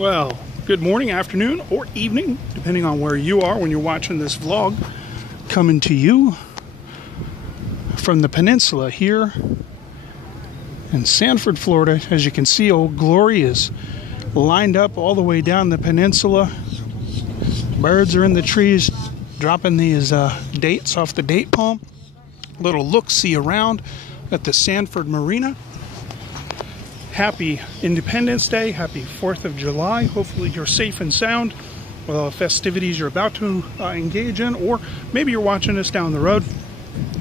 Well, good morning, afternoon, or evening, depending on where you are when you're watching this vlog. Coming to you from the peninsula here in Sanford, Florida. As you can see, Old Glory is lined up all the way down the peninsula. Birds are in the trees dropping these dates off the date palm. Little look-see around at the Sanford Marina. Happy Independence Day, happy 4th of July. Hopefully you're safe and sound with all the festivities you're about to engage in, or maybe you're watching this down the road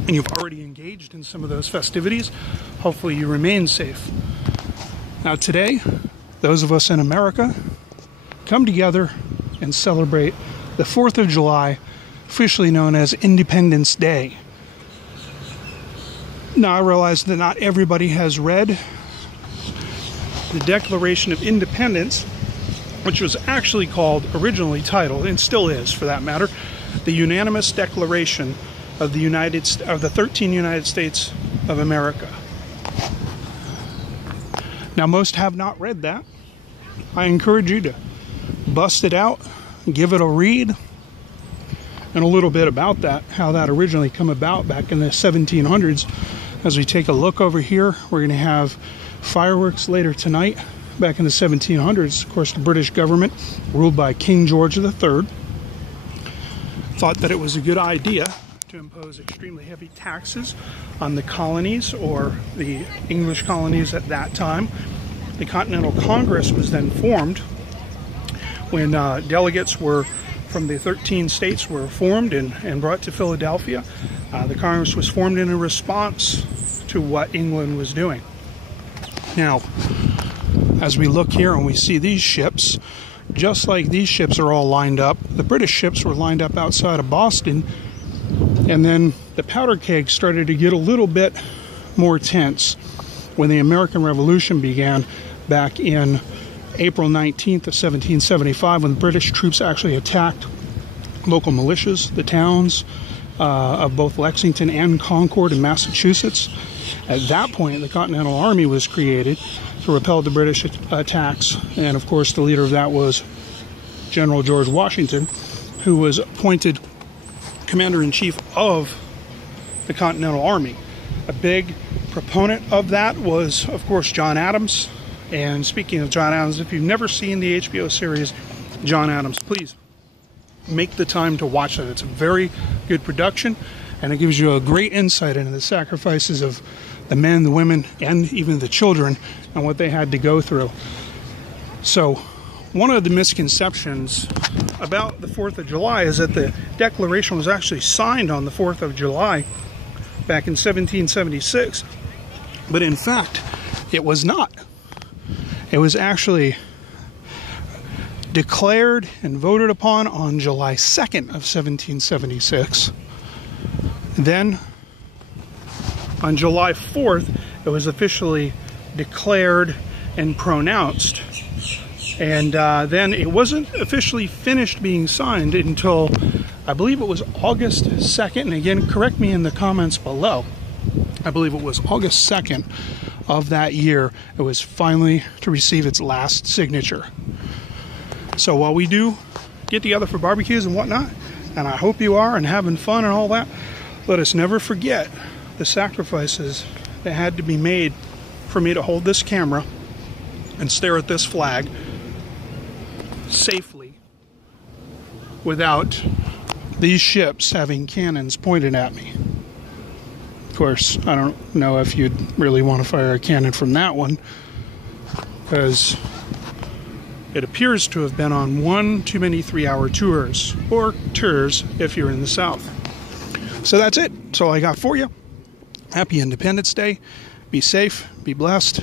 and you've already engaged in some of those festivities. Hopefully you remain safe. Now today, those of us in America come together and celebrate the 4th of July, officially known as Independence Day. Now I realize that not everybody has read the Declaration of Independence, which was actually originally titled, and still is for that matter, the Unanimous Declaration of the 13 United States of America. Now most have not read that. I encourage you to bust it out, give it a read, and a little bit about that, how that originally come about back in the 1700s. As we take a look over here, we're going to have fireworks later tonight. Back in the 1700s, of course, the British government, ruled by King George III, thought that it was a good idea to impose extremely heavy taxes on the colonies, or the English colonies at that time. The Continental Congress was then formed when delegates from the 13 states were formed and brought to Philadelphia. The Congress was formed in a response to what England was doing. Now, as we look here and we see these ships, just like these ships are all lined up, the British ships were lined up outside of Boston, and then the powder keg started to get a little bit more tense when the American Revolution began back in April 19th of 1775, when the British troops actually attacked local militias, the towns of both Lexington and Concord in Massachusetts. At that point, the Continental Army was created to repel the British attacks, and of course the leader of that was General George Washington, who was appointed Commander-in-Chief of the Continental Army. A big proponent of that was, of course, John Adams. And speaking of John Adams, if you've never seen the HBO series John Adams, please make the time to watch it. It's a very good production, and it gives you a great insight into the sacrifices of the men, the women, and even the children, and what they had to go through. So, one of the misconceptions about the 4th of July is that the Declaration was actually signed on the 4th of July back in 1776. But in fact, it was not. It was actually declared and voted upon on July 2nd of 1776. Then, on July 4th, it was officially declared and pronounced. And then it wasn't officially finished being signed until, I believe it was August 2nd. And again, correct me in the comments below. I believe it was August 2nd of that year, it was finally to receive its last signature. So while we do get together for barbecues and whatnot, and I hope you are and having fun and all that, let us never forget the sacrifices that had to be made for me to hold this camera and stare at this flag safely without these ships having cannons pointed at me. Of course, I don't know if you'd really want to fire a cannon from that one, because it appears to have been on one too many 3-hour tours, or tours if you're in the South. So that's it. That's all I got for you. Happy Independence Day. Be safe, be blessed,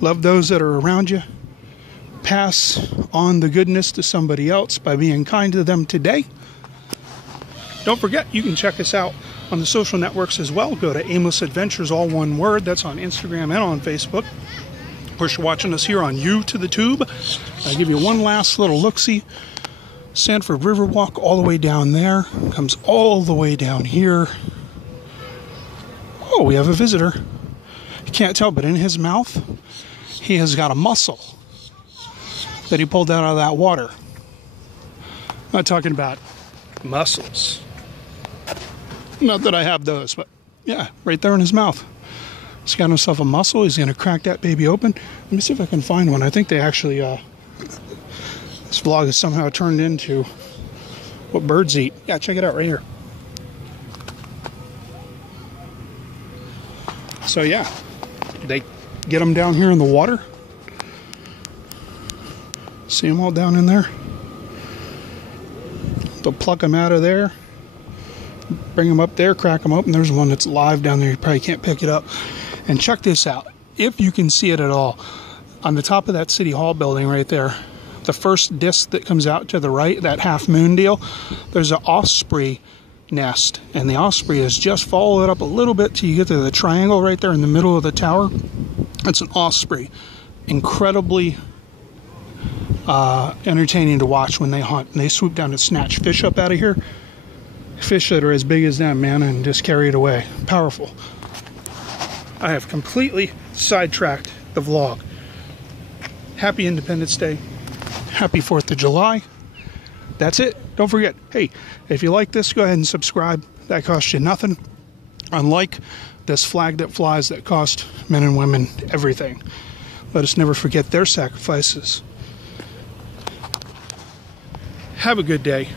love those that are around you, pass on the goodness to somebody else by being kind to them today. Don't forget, you can check us out on the social networks as well. Go to Aimless Adventures, all one word. That's on Instagram and on Facebook. Of course, you're watching us here on YouTube. I'll give you one last little look-see. Sanford Riverwalk all the way down there. Comes all the way down here. Oh, we have a visitor. You can't tell, but in his mouth, he has got a mussel. that he pulled out of that water. I'm not talking about mussels. Not that I have those, but yeah, right there in his mouth. He's got himself a mussel. He's going to crack that baby open. Let me see if I can find one. I think they actually, this vlog is somehow turned into what birds eat. Yeah, check it out right here. So yeah, they get them down here in the water. See them all down in there? They'll pluck them out of there, bring them up there, crack them open. There's one that's live down there. You probably can't pick it up. And check this out. If you can see it at all, on the top of that City Hall building right there, the first disc that comes out to the right, that half moon deal, there's an osprey nest. And the osprey is just follow it up a little bit till you get to the triangle right there in the middle of the tower. It's an osprey. Incredibly entertaining to watch when they hunt. And they swoop down and snatch fish up out of here. Fish that are as big as them, man, and just carry it away. Powerful. I have completely sidetracked the vlog. Happy Independence Day. Happy 4th of July. That's it. Don't forget, hey, if you like this, go ahead and subscribe. That costs you nothing. Unlike this flag that flies that cost men and women everything. Let us never forget their sacrifices. Have a good day.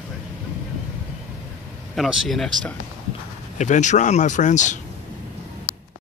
And I'll see you next time. Adventure on, my friends.